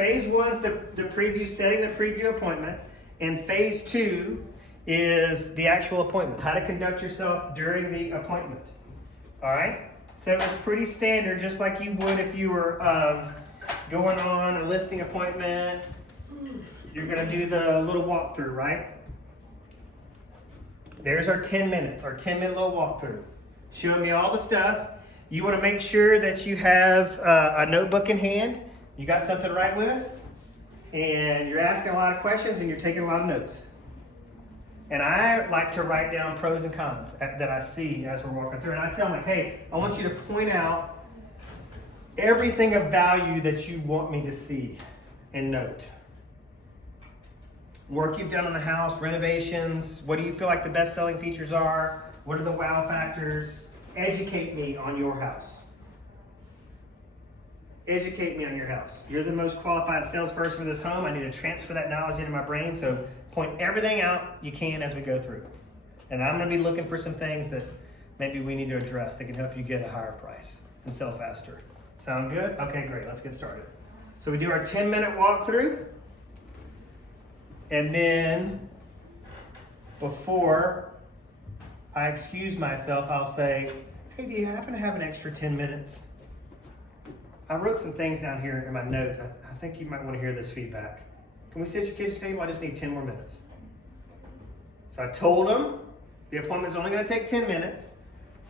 phase one's the preview, setting the preview appointment, and phase two is the actual appointment, how to conduct yourself during the appointment. All right? So it's pretty standard, just like you would if you were going on a listing appointment. You're going to do the little walkthrough, right? There's our 10 minutes, our 10-minute little walkthrough. Showing me all the stuff. You want to make sure that you have a notebook in hand. You got something to write with. And you're asking a lot of questions and you're taking a lot of notes. And I like to write down pros and cons that I see as we're walking through. And I tell them, like, hey, I want you to point out everything of value that you want me to see and note. Work you've done on the house, renovations, what do you feel like the best selling features are? What are the wow factors? Educate me on your house. Educate me on your house. You're the most qualified salesperson for this home. I need to transfer that knowledge into my brain, so point everything out you can as we go through. And I'm going to be looking for some things that maybe we need to address that can help you get a higher price and sell faster. Sound good? Okay, great. Let's get started. So we do our 10-minute walkthrough. And then before I excuse myself, I'll say, hey, do you happen to have an extra 10 minutes? I wrote some things down here in my notes. I think you might want to hear this feedback. Can we sit at your kitchen table? I just need 10 more minutes. So I told them the appointment's only going to take 10 minutes,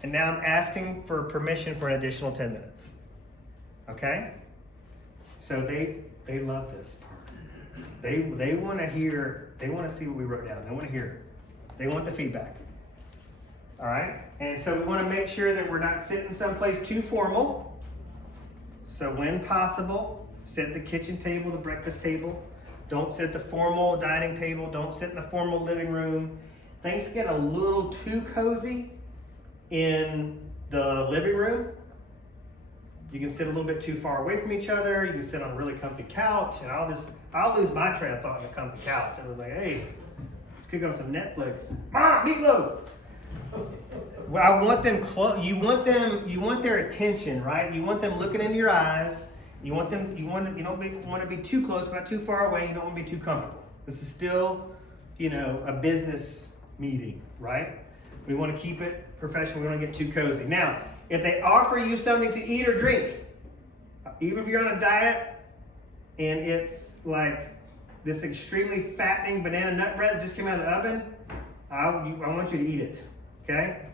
and now I'm asking for permission for an additional 10 minutes. Okay? So they love this part. They want to hear, they want to see what we wrote down. They want to hear it. They want the feedback. All right? And so we want to make sure that we're not sitting someplace too formal. So when possible, sit at the kitchen table, the breakfast table. Don't sit at the formal dining table. Don't sit in the formal living room. Things get a little too cozy in the living room. You can sit a little bit too far away from each other. You can sit on a really comfy couch, and I'll lose my train of thought on the comfy couch. I was like, hey, let's cook on some Netflix. Mom, meatloaf. Well, I want them close. You want their attention, right? You want them looking into your eyes. You don't want to be too close, but not too far away. You don't want to be too comfortable. This is still, a business meeting, right? We want to keep it professional. We don't get too cozy. Now, if they offer you something to eat or drink, even if you're on a diet and it's like this extremely fattening banana nut bread that just came out of the oven, I want you to eat it, okay?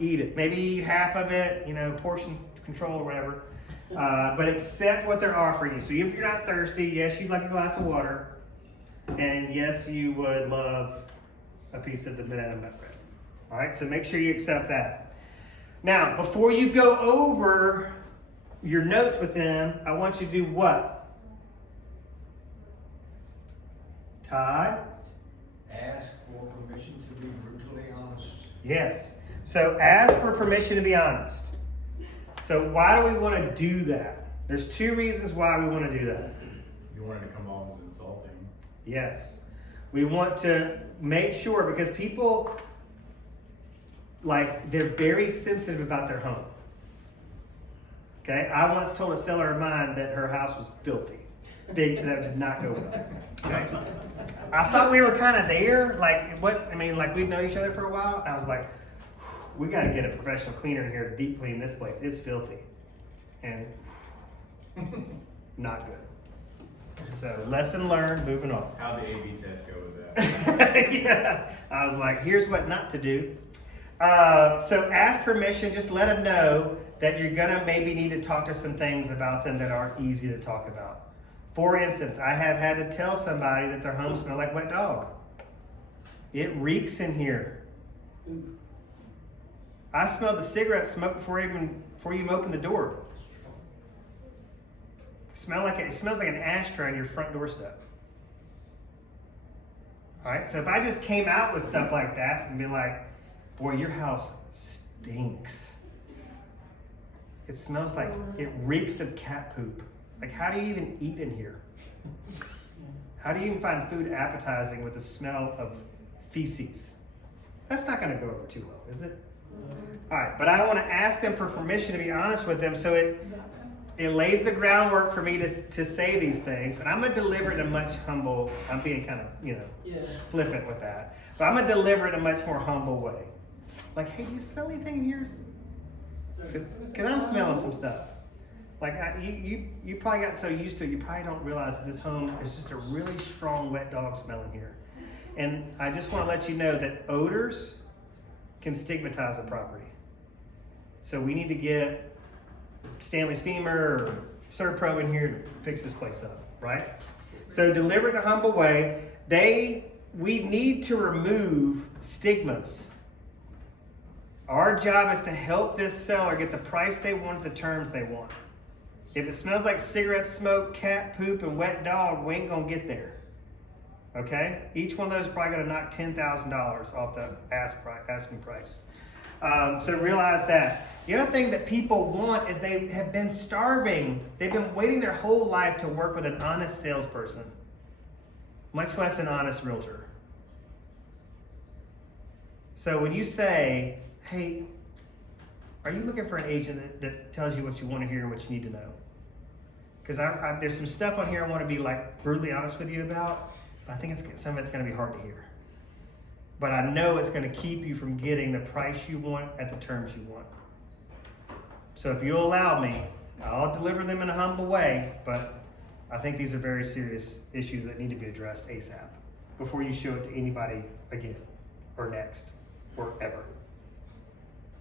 Eat it. Maybe eat half of it, portions control or whatever. But accept what they're offering you. So if you're not thirsty, yes, you'd like a glass of water. And yes, you would love a piece of the banana nut bread. All right, so make sure you accept that. Now, before you go over your notes with them, I want you to do what? Todd? Ask for permission to be brutally honest. Yes. So ask for permission to be honest. So why do we want to do that? There's two reasons why we want to do that. You want it to come off as insulting. Yes. We want to make sure, because people, they're very sensitive about their home. Okay? I once told a seller of mine that her house was filthy. That did not go well. Okay? I thought we were kind of there. We'd known each other for a while. I was like, we got to get a professional cleaner in here to deep clean this place. It's filthy. And not good. So lesson learned, moving on. How'd the A/B test go with that? Yeah. I was like, here's what not to do. So ask permission, just let them know that you're going to maybe need to talk to some things about them that aren't easy to talk about. For instance, I have had to tell somebody that their home smells like wet dog. It reeks in here. I smelled the cigarette smoke before you even opened the door. It smells like an ashtray on your front doorstep. All right, so if I just came out with stuff like that and be like, boy, your house stinks. It smells like, it reeks of cat poop. Like, how do you even eat in here? How do you even find food appetizing with the smell of feces? That's not gonna go over too well, is it? All right, but I wanna ask them for permission to be honest with them, so it lays the groundwork for me to say these things, and I'm gonna deliver it in a much humble. I'm being kind of flippant with that, but I'm gonna deliver it in a much more humble way. Like, hey, do you smell anything in yours? Because I'm smelling some stuff. Like you probably got so used to it, you probably don't realize that this home is just a really strong wet dog smell in here. And I just want to let you know that odors can stigmatize a property. So we need to get Stanley Steamer or Serpro in here to fix this place up, right? So deliver it in a humble way. We need to remove stigmas. Our job is to help this seller get the price they want at the terms they want. If it smells like cigarette smoke, cat poop, and wet dog, we ain't gonna get there. Okay? Each one of those is probably gonna knock $10,000 off the asking price. So realize that. The other thing that people want is they have been starving. They've been waiting their whole life to work with an honest salesperson, much less an honest realtor. So when you say, hey, are you looking for an agent that tells you what you want to hear and what you need to know? Because there's some stuff on here I want to be like brutally honest with you about, but I think some of it's going to be hard to hear. But I know it's going to keep you from getting the price you want at the terms you want. So if you'll allow me, I'll deliver them in a humble way, but I think these are very serious issues that need to be addressed ASAP before you show it to anybody again or next or ever.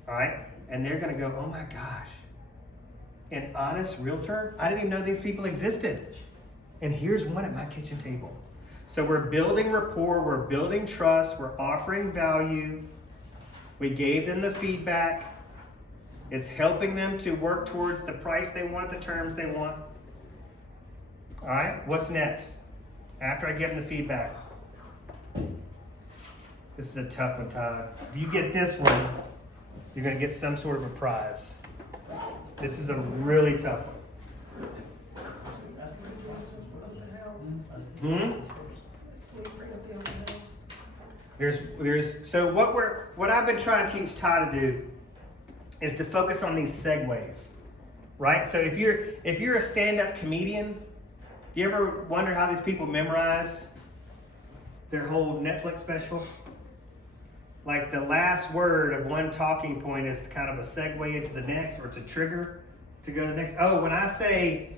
All right? And they're going to go, oh my gosh, an honest realtor? I didn't even know these people existed. And here's one at my kitchen table. So we're building rapport, we're building trust, we're offering value. We gave them the feedback. It's helping them to work towards the price they want, the terms they want. All right, what's next? After I give them the feedback. This is a tough one, Todd. If you get this one, you're going to get some sort of a prize. This is a really tough one. So what I've been trying to teach Todd to do is to focus on these segways, right? So if you're a stand-up comedian, do you ever wonder how these people memorize their whole Netflix special? Like the last word of one talking point is kind of a segue into the next, or it's a trigger to go to the next. Oh, when I say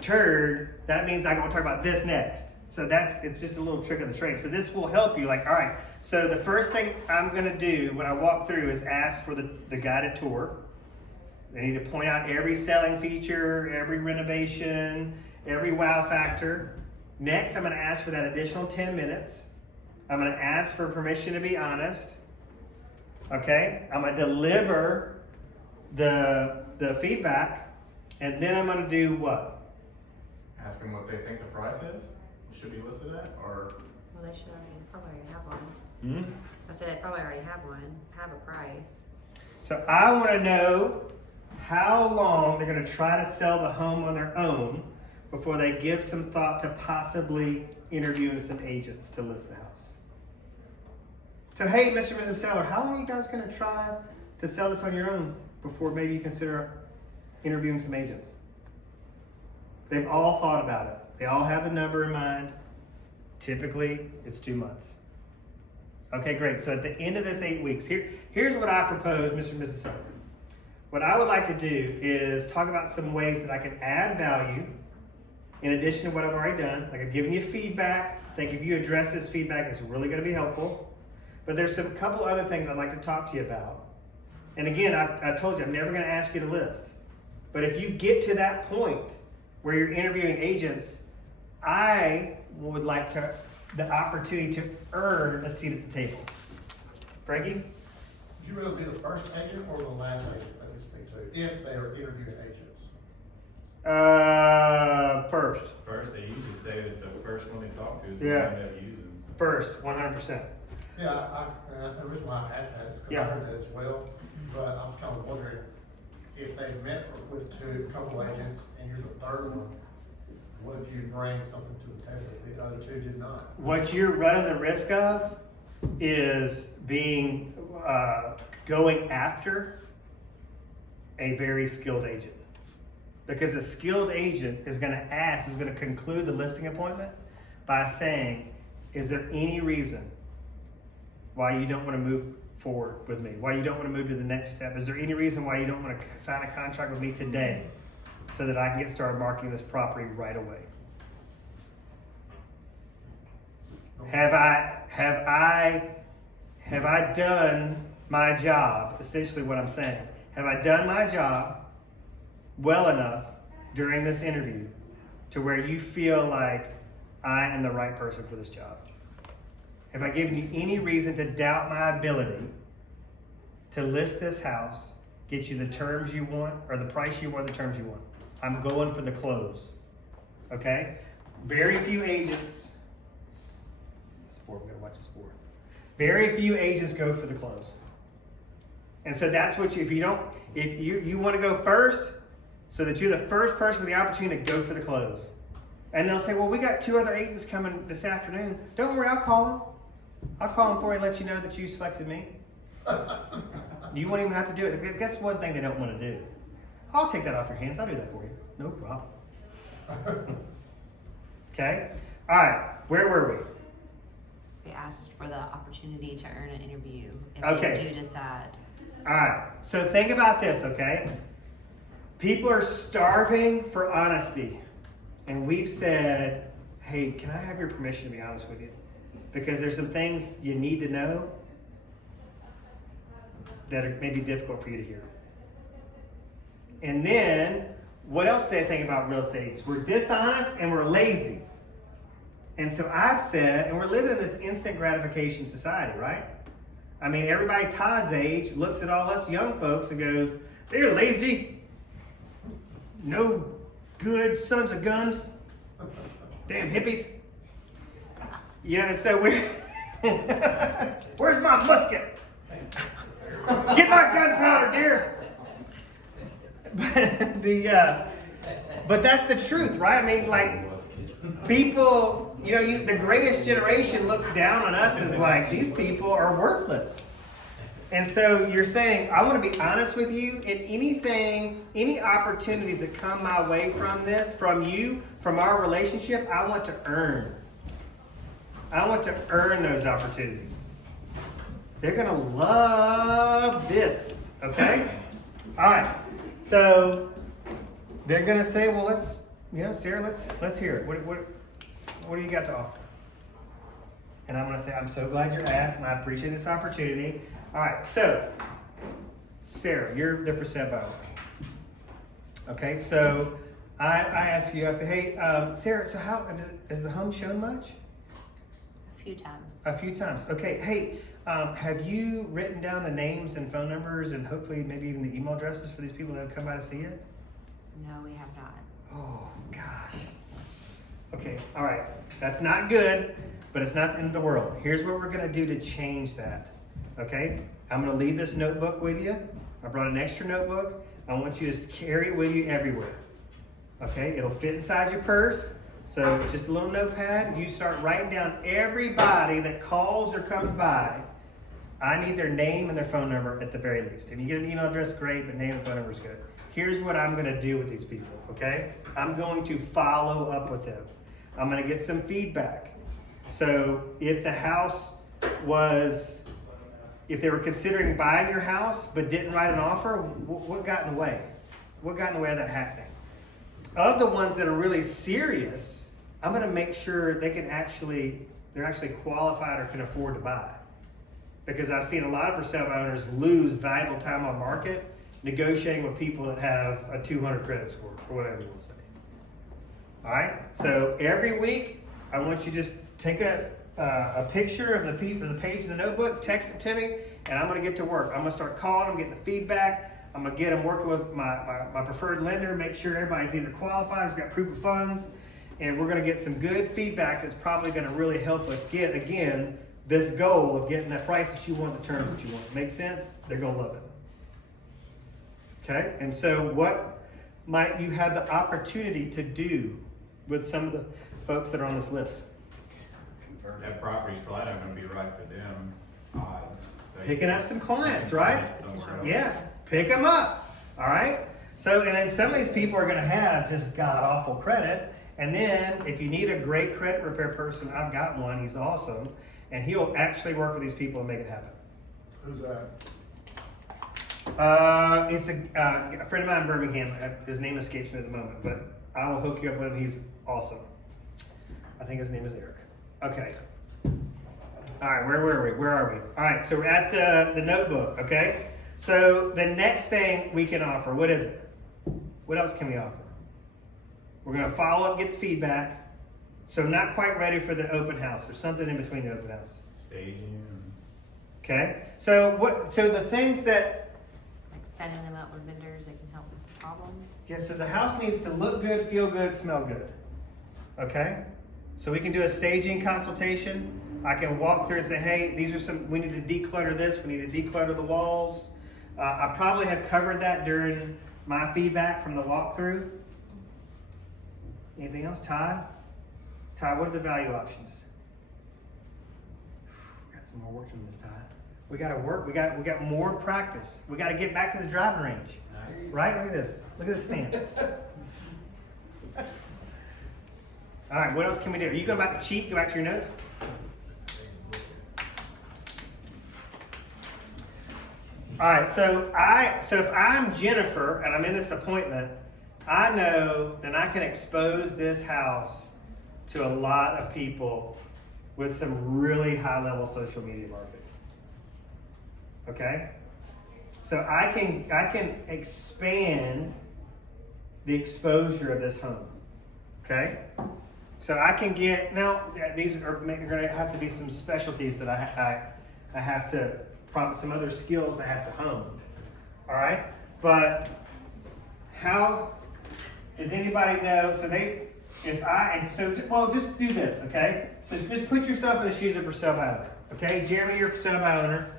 turd, that means I'm going to talk about this next. So it's just a little trick of the trade. So this will help you. Like, all right, so the first thing I'm going to do when I walk through is ask for the guided tour. I need to point out every selling feature, every renovation, every wow factor. Next, I'm going to ask for that additional 10 minutes. I'm going to ask for permission to be honest. Okay? I'm going to deliver the feedback. And then I'm going to do what? Ask them what they think the price is? Should be listed at? Or Well, they should probably already have one. Mm-hmm. I said they probably already have one, have a price. So I want to know how long they're going to try to sell the home on their own before they give some thought to possibly interviewing some agents to list the house. So, hey, Mr. and Mrs. Seller, how long are you guys going to try to sell this on your own before maybe you consider interviewing some agents? They've all thought about it. They all have the number in mind. Typically, it's 2 months. Okay, great. So at the end of this 8 weeks, here's what I propose, Mr. and Mrs. Seller. What I would like to do is talk about some ways that I can add value in addition to what I've already done. Like I've given you feedback. I think if you address this feedback, it's really going to be helpful. But there's a couple other things I'd like to talk to you about. And again, I told you, I'm never going to ask you to list. But if you get to that point where you're interviewing agents, I would like the opportunity to earn a seat at the table. Frankie? Would you rather be the first agent or the last agent that they speak to, if they are interviewing agents? First. first, they usually say that the first one they talk to is the Yeah. one they're using. So. First, 100%. Yeah, the reason why I asked that is because Yeah. I heard that as well, but I'm kind of wondering if they met with a couple agents and you're the third one, what if you bring something to the table that the other two did not? What you're running the risk of is going after a very skilled agent. Because a skilled agent is gonna conclude the listing appointment by saying, is there any reason why you don't wanna move forward with me? Why you don't wanna move to the next step? Is there any reason why you don't wanna sign a contract with me today so that I can get started marketing this property right away? Have I done my job? Essentially what I'm saying. Have I done my job well enough during this interview to where you feel like I am the right person for this job? Have I given you any reason to doubt my ability to list this house, get you the terms you want, or the price you want, the terms you want? I'm going for the close. Okay? Very few agents. We're gonna watch this board. Very few agents go for the close. And so that's what if you want to go first, so that you're the first person with the opportunity to go for the close. And they'll say, well, we got 2 other agents coming this afternoon. Don't worry, I'll call them. I'll call them for you and let you know that you selected me. You won't even have to do it. That's one thing they don't want to do. I'll take that off your hands. I'll do that for you. No problem. Okay? All right. Where were we? We asked for the opportunity to earn an interview if Okay. they do decide. All right. So think about this, okay? People are starving for honesty. And we've said, hey, can I have your permission to be honest with you? Because there's some things you need to know that are maybe difficult for you to hear. And then, what else do they think about real estate agents? We're dishonest and we're lazy. And so I've said, and we're living in this instant gratification society, right? I mean, everybody Todd's age looks at all us young folks and goes, they're lazy. No good sons of guns. Damn hippies. You know, and so where's my musket? Get my gunpowder, dear. But that's the truth, right? I mean, like, people, the greatest generation looks down on us and is like, these people are worthless. And so you're saying, I want to be honest with you, and any opportunities that come my way from this, from you, from our relationship, I want to earn. I want to earn those opportunities. They're going to love this, okay? All right. So they're going to say, well, Sarah, let's hear it. What do you got to offer? And I'm going to say, I'm so glad you're asked, and I appreciate this opportunity. All right, so Sarah, you're the FSBO. Okay, so I ask you, I say, hey, Sarah, so how has the home shown much? A few times. A few times. Okay, hey, have you written down the names and phone numbers and hopefully maybe even the email addresses for these people that have come by to see it? No, we have not. Oh, gosh. Okay, all right. That's not good, but it's not the end of the world. Here's what we're going to do to change that. Okay? I'm going to leave this notebook with you. I brought an extra notebook. I want you to just carry it with you everywhere. Okay? It'll fit inside your purse. So just a little notepad. You start writing down everybody that calls or comes by. I need their name and their phone number at the very least. If you get an email address, great, but name and phone number is good. Here's what I'm going to do with these people, okay? I'm going to follow up with them. I'm going to get some feedback. So if the house was, if they were considering buying your house but didn't write an offer, what got in the way? What got in the way of that happening? Of the ones that are really serious, I'm going to make sure they're actually qualified or can afford to buy. Because I've seen a lot of for sale owners lose valuable time on market negotiating with people that have a 200 credit score or whatever you want to say. All right. So every week, I want you to just take a picture of the page in the notebook, text it to me, and I'm going to get to work. I'm going to start calling them, getting the feedback. I'm going to get them working with my preferred lender, make sure everybody's either qualified, has got proof of funds, and we're going to get some good feedback that's probably going to really help us get, again, this goal of getting that price that you want, the terms that you want. Make sense? They're going to love it. Okay? And so what might you have the opportunity to do with some of the folks that are on this list? That property's probably not gonna be right for them, odds. So Picking up some clients, right? somewhere else. Yeah, pick them up. All right. So, and then some of these people are gonna have just god awful credit. And then if you need a great credit repair person, I've got one, he's awesome. And he'll actually work with these people and make it happen. Who's that? It's a friend of mine in Birmingham. His name escapes me at the moment, but I will hook you up with him. He's awesome. I think his name is Eric. Okay. All right, where were we? Where are we? All right, so we're at the notebook, okay? So the next thing we can offer, what is it? What else can we offer? We're gonna follow up, get the feedback. So not quite ready for the open house or something in between the open house. Staging. Okay? So the things that, Like setting them up with vendors that can help with the problems. yeah, so the house needs to look good, feel good, smell good. Okay? So we can do a staging consultation. I can walk through and say, hey, these are some, we need to declutter this, we need to declutter the walls. I probably have covered that during my feedback from the walkthrough. Anything else? Ty? Ty, what are the value options? Got some more work to do this, Ty. We gotta work, we got more practice. We gotta get back to the driving range. Right? Look at this. Look at this stance. All right, what else can we do? Are you going back to cheat? Go back to your notes. All right, so if I'm Jennifer and I'm in this appointment, I know that I can expose this house to a lot of people with some really high level social media marketing. Okay? So I can expand the exposure of this home. Okay? So I can get, now these are going to have to be some specialties that I have to, some other skills I have to hone. All right? But how does anybody know? Well, just do this, okay? So just put yourself in the shoes of a for sale by owner. Okay? Jeremy, you're a for sale by owner.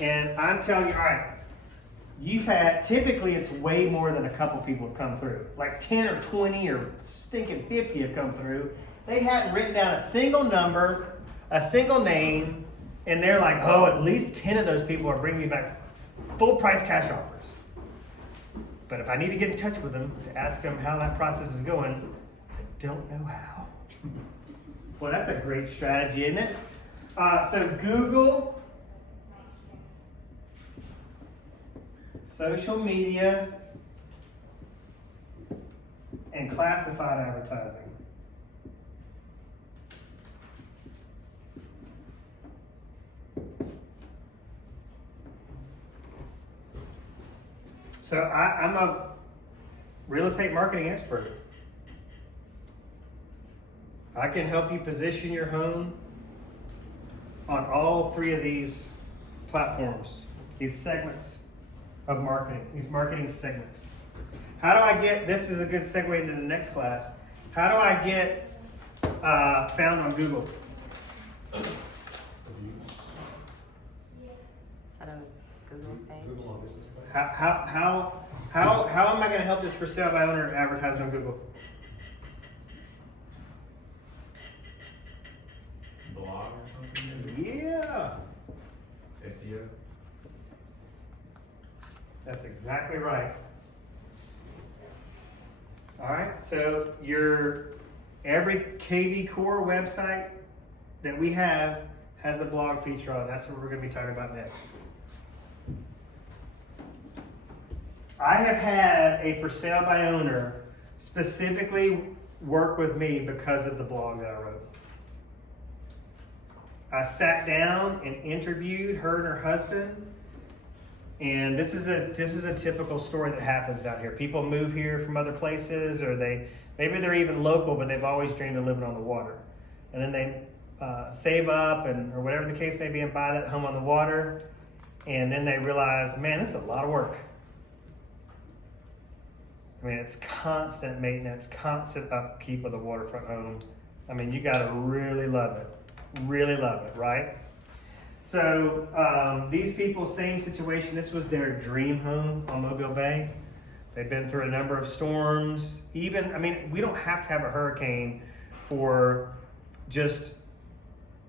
And I'm telling you, all right, typically it's way more than a couple people have come through. Like 10 or 20 or stinking 50 have come through. They hadn't written down a single number, a single name, and they're like, oh, at least 10 of those people are bringing me back full price cash offers. But if I need to get in touch with them to ask them how that process is going, I don't know how. Well, that's a great strategy, isn't it? So Google, social media, and classified advertising. So I'm a real estate marketing expert. I can help you position your home on all three of these platforms, these segments of marketing, these marketing segments. How do I get, this is a good segue into the next class, how do I get found on Google? Is that a Google page? Google on business page. How am I going to help this for sale by owner advertise on Google? Blog or something? Yeah, SEO? that's exactly right. All right, so every KV Core website that we have has a blog feature on it. That's what we're going to be talking about next. I have had a for sale by owner specifically work with me because of the blog that I wrote. I sat down and interviewed her and her husband, and this is a typical story that happens down here. People move here from other places, or maybe they're even local, but they've always dreamed of living on the water, and then they save up or whatever the case may be and buy that home on the water, and then they realize, man, this is a lot of work. I mean, it's constant maintenance, constant upkeep of the waterfront home. I mean, you got to really love it, right? So these people, same situation. This was their dream home on Mobile Bay. They've been through a number of storms. We don't have to have a hurricane for just,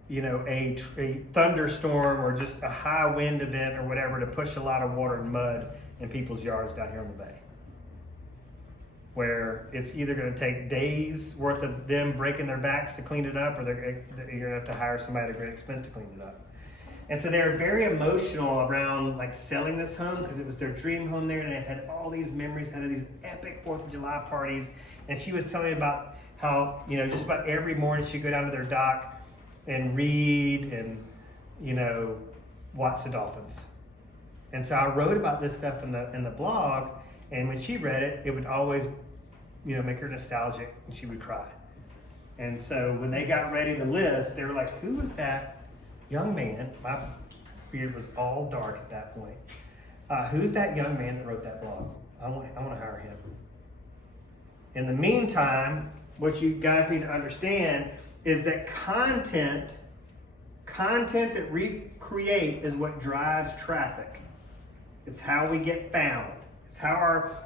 a thunderstorm or just a high wind event or whatever to push a lot of water and mud in people's yards down here on the bay. where it's either going to take days worth of them breaking their backs to clean it up, or you're going to have to hire somebody at a great expense to clean it up. And so they were very emotional around like selling this home because it was their dream home there, and they had all these memories, had these epic 4th of July parties. And she was telling me about how, you know, just about every morning she'd go down to their dock and read and, you know, watch the dolphins. And so I wrote about this stuff in the blog, and when she read it, it would always, you know, make her nostalgic, and she would cry. And so when they got ready to list, they were like, who was that young man? My beard was all dark at that point. Who's that young man that wrote that blog? I want to hire him. In the meantime, what you guys need to understand is that content that we create is what drives traffic. It's how we get found. It's how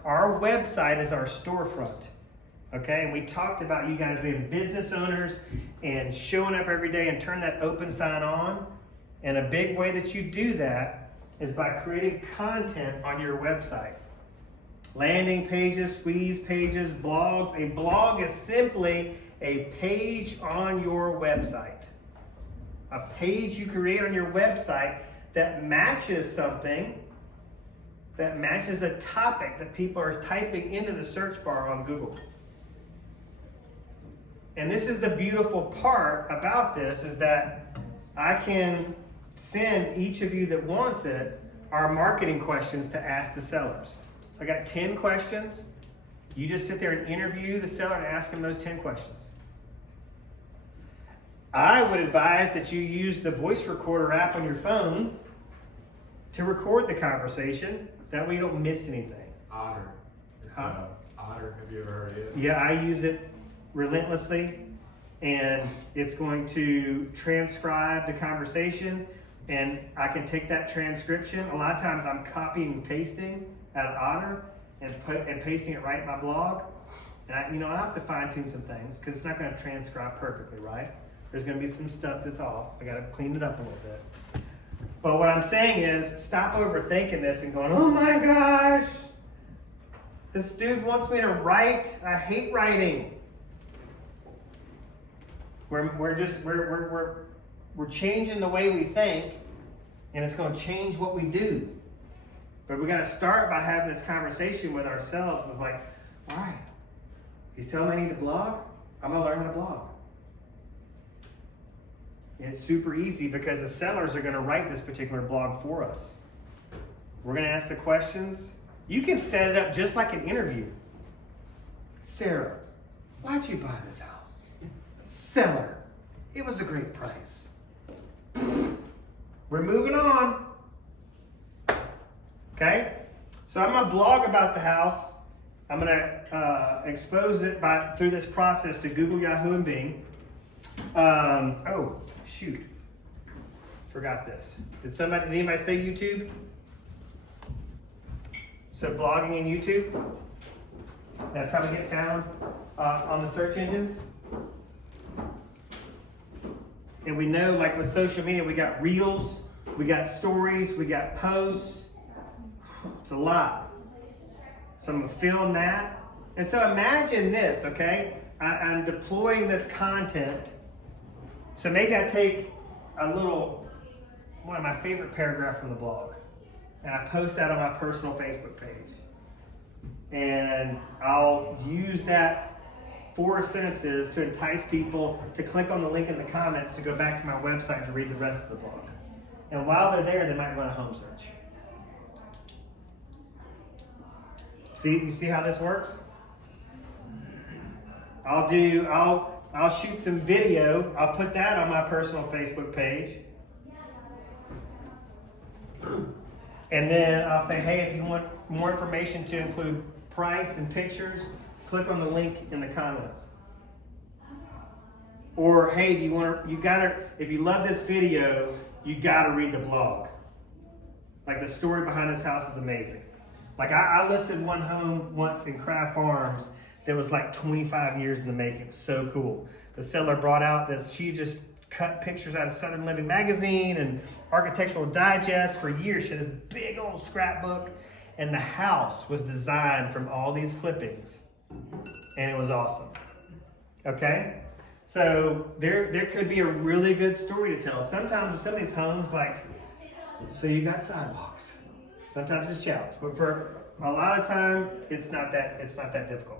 our website is our storefront. Okay, and we talked about you guys being business owners and showing up every day and turn that open sign on. And a big way that you do that is by creating content on your website. Landing pages, squeeze pages, blogs. A blog is simply a page on your website. A page you create on your website that matches something, that matches a topic that people are typing into the search bar on Google. And this is the beautiful part about this, is that I can send each of you that wants it our marketing questions to ask the sellers. So I got 10 questions. You just sit there and interview the seller and ask them those 10 questions. I would advise that you use the voice recorder app on your phone to record the conversation. That way you don't miss anything. Otter. It's Otter. Have you ever heard of it? Yeah, I use it relentlessly, and it's going to transcribe the conversation, and I can take that transcription. A lot of times I'm copying and pasting out of Otter and pasting it right in my blog. And I have to fine tune some things because it's not going to transcribe perfectly, right? There's going to be some stuff that's off. I got to clean it up a little bit. But what I'm saying is, stop overthinking this and going, oh my gosh, this dude wants me to write. I hate writing. We're changing the way we think, and it's going to change what we do. But we got to start by having this conversation with ourselves. It's like, all right, he's telling me I need to blog. I'm going to learn how to blog. It's super easy because the sellers are going to write this particular blog for us. We're going to ask the questions. You can set it up just like an interview. Sarah, why'd you buy this house? Seller, it was a great price. We're moving on. Okay? So I'm going to blog about the house. I'm going to expose it through this process to Google, Yahoo, and Bing. Oh, shoot. Forgot this. Did anybody say YouTube? So blogging in YouTube? That's how we get found on the search engines. And we know, like with social media, we got reels, we got stories, we got posts. It's a lot. So I'm going to film that. And so imagine this, okay? I'm deploying this content. So maybe I take one of my favorite paragraphs from the blog, and I post that on my personal Facebook page. And I'll use that 4 sentences to entice people to click on the link in the comments to go back to my website to read the rest of the blog. And while they're there, they might run a home search. You see how this works? I'll shoot some video. I'll put that on my personal Facebook page. And then I'll say, hey, if you want more information to include price and pictures, click on the link in the comments. Or, hey, if you love this video, you gotta read the blog. Like, the story behind this house is amazing. Like, I listed one home once in Craft Farms that was like 25 years in the making. It was so cool. The seller brought out she just cut pictures out of Southern Living magazine and Architectural Digest for years. She had this big old scrapbook, and the house was designed from all these clippings And it was awesome. Okay? So there could be a really good story to tell. Sometimes with some of these homes, like, so you got sidewalks. Sometimes it's a challenge, but for a lot of time, it's not that difficult.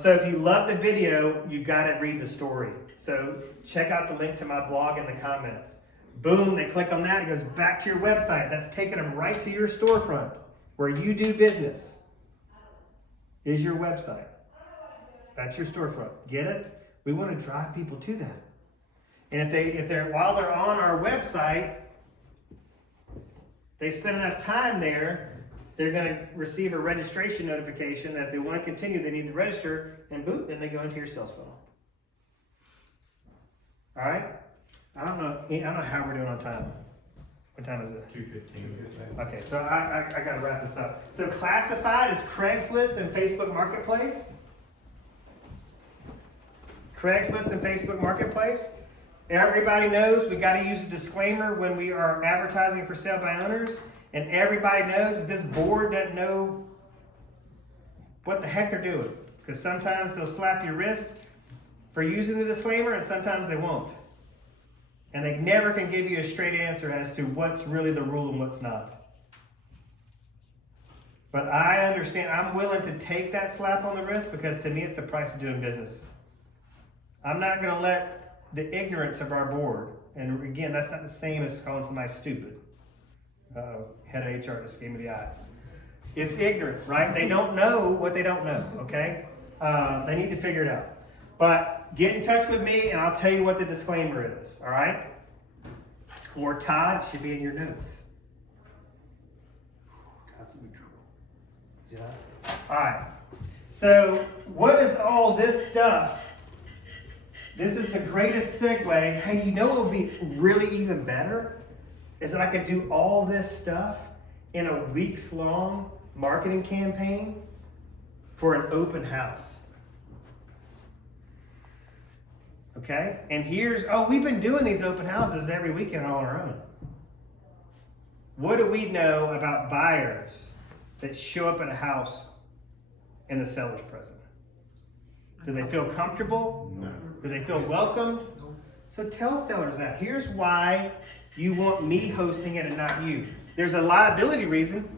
So if you love the video, you got to read the story. So check out the link to my blog in the comments. Boom, they click on that, it goes back to your website. That's taking them right to your storefront where you do business. Is your website. That's your storefront. Get it? We want to drive people to that. And if they're while they're on our website, they spend enough time there, they're going to receive a registration notification that if they want to continue, they need to register, and boop, then they go into your sales funnel. All right? I don't know how we're doing on time. What time is it? 2:15. Okay, so I got to wrap this up. So classified is Craigslist and Facebook Marketplace. Craigslist and Facebook Marketplace. Everybody knows we got to use a disclaimer when we are advertising for sale by owners. And everybody knows that this board doesn't know what the heck they're doing. Because sometimes they'll slap your wrist for using the disclaimer and sometimes they won't. And they never can give you a straight answer as to what's really the rule and what's not. But I understand, I'm willing to take that slap on the wrist because to me it's the price of doing business. I'm not going to let the ignorance of our board, and again, that's not the same as calling somebody stupid. Head of HR just gave me the eyes. It's ignorant, right? They don't know what they don't know, okay? They need to figure it out. But get in touch with me and I'll tell you what the disclaimer is, all right? Or Todd, should be in your notes. Todd's in trouble. Yeah. All right. So what is all this stuff? This is the greatest segue. Hey, you know what would be really even better? Is that I could do all this stuff in a weeks-long marketing campaign for an open house. Okay? And we've been doing these open houses every weekend on our own. What do we know about buyers that show up at a house and the seller's present? Do they feel comfortable? No. Do they feel welcomed? So tell sellers that. Here's why you want me hosting it and not you. There's a liability reason.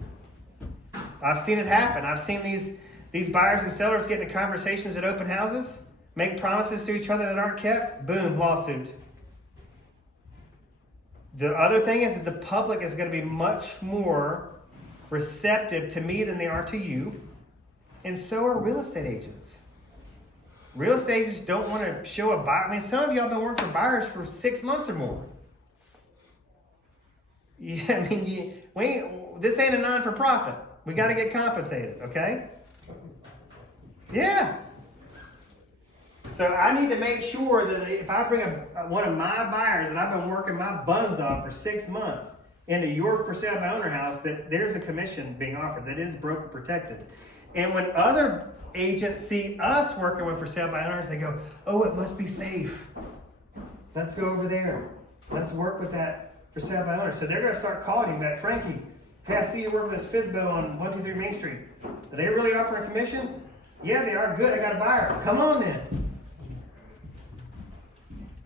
I've seen it happen. I've seen these buyers and sellers get into conversations at open houses, make promises to each other that aren't kept, boom, lawsuit. The other thing is that the public is going to be much more receptive to me than they are to you, and so are real estate agents. Real estate agents don't want to show a buyer. I mean, some of y'all been working for buyers for 6 months or more. Yeah, I mean, this ain't a non-for-profit. We got to get compensated, okay? Yeah. So I need to make sure that if I bring one of my buyers that I've been working my buns off for 6 months into your for sale by owner house, that there's a commission being offered that is broker protected. And when other agents see us working with for sale by owners, they go, oh, it must be safe. Let's go over there. Let's work with that for sale by owner. So they're going to start calling you back, Frankie, hey, I see you working with this FSBO on 123 Main Street. Are they really offering a commission? Yeah, they are. Good, I got a buyer. Come on then.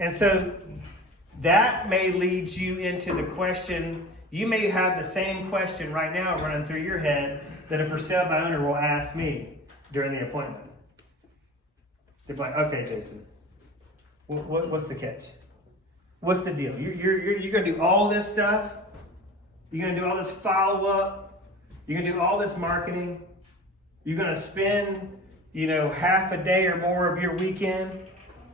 And so that may lead you into the question, you may have the same question right now running through your head that a for sale by owner will ask me during the appointment. They're like, okay, Jason, what's the catch? What's the deal? You're going to do all this stuff? You're going to do all this follow-up? You're going to do all this marketing? You're going to spend, half a day or more of your weekend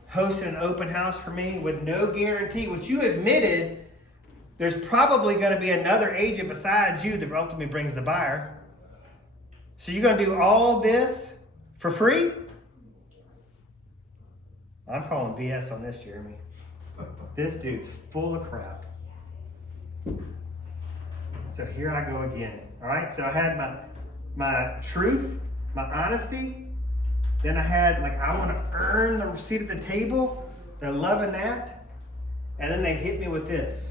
hosting an open house for me with no guarantee, which you admitted there's probably going to be another agent besides you that ultimately brings the buyer. So you're going to do all this for free? I'm calling BS on this, Jeremy. This dude's full of crap. So here I go again. All right, so I had my truth, my honesty. Then I had, I want to earn the seat at the table. They're loving that. And then they hit me with this.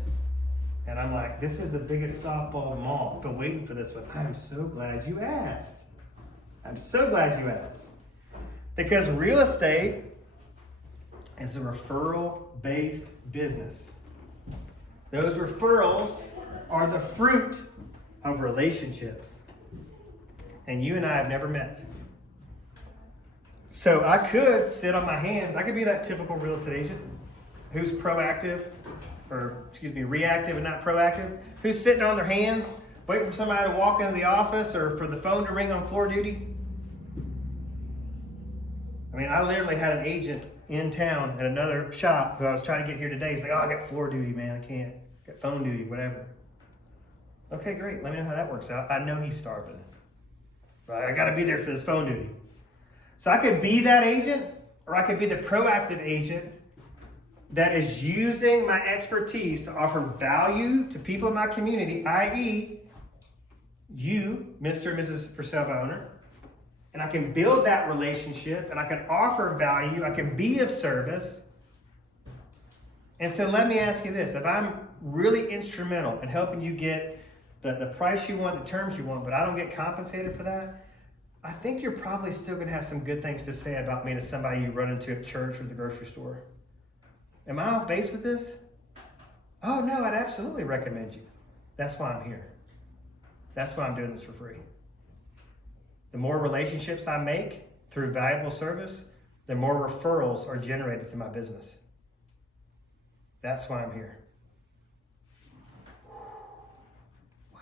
And I'm like, this is the biggest softball of them all. I've been waiting for this one. I'm so glad you asked. I'm so glad you asked. Because real estate is a referral-based business. Those referrals are the fruit of relationships. And you and I have never met. So I could sit on my hands. I could be that typical real estate agent who's reactive and not proactive, who's sitting on their hands, waiting for somebody to walk into the office or for the phone to ring on floor duty. I mean, I literally had an agent in town at another shop who I was trying to get here today. He's like, oh, I got floor duty, man. I can't. Got phone duty, whatever. Okay, great. Let me know how that works out. I know he's starving. Right? I got to be there for this phone duty. So I could be that agent, or I could be the proactive agent that is using my expertise to offer value to people in my community, i.e., you, Mr. and Mrs. for sale by owner. And I can build that relationship, and I can offer value. I can be of service. And so let me ask you this. If I'm really instrumental in helping you get the price you want, the terms you want, but I don't get compensated for that, I think you're probably still going to have some good things to say about me to somebody you run into at church or the grocery store. Am I off base with this? Oh, no, I'd absolutely recommend you. That's why I'm here. That's why I'm doing this for free. The more relationships I make through valuable service, the more referrals are generated to my business. That's why I'm here. Wow.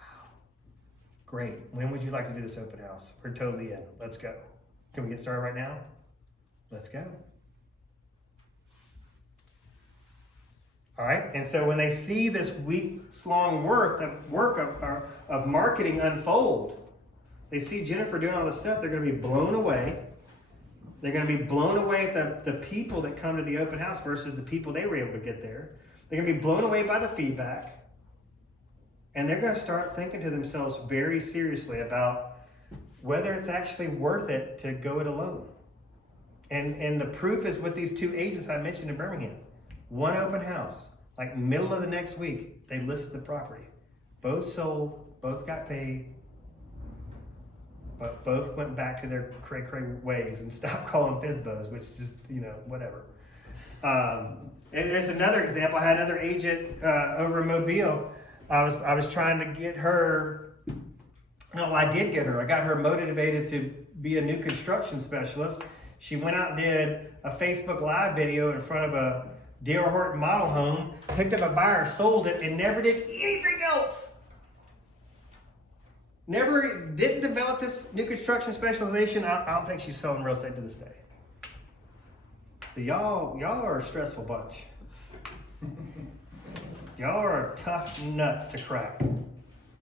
Great. When would you like to do this open house? We're totally in. Let's go. Can we get started right now? Let's go. All right. And so when they see this weeks-long work of marketing unfold, they see Jennifer doing all this stuff, they're going to be blown away. They're going to be blown away at the people that come to the open house versus the people they were able to get there. They're going to be blown away by the feedback. And they're going to start thinking to themselves very seriously about whether it's actually worth it to go it alone. And the proof is with these two agents I mentioned in Birmingham. One open house, like middle of the next week, they listed the property. Both sold, both got paid, but both went back to their cray-cray ways and stopped calling FSBOs, which is just, whatever. There's another example. I had another agent over in Mobile. I was trying to get her. No, I did get her. I got her motivated to be a new construction specialist. She went out and did a Facebook Live video in front of a D.R. Horton model home, picked up a buyer, sold it, and never did anything else. Didn't develop this new construction specialization. I don't think she's selling real estate to this day. So y'all are a stressful bunch. Y'all are tough nuts to crack.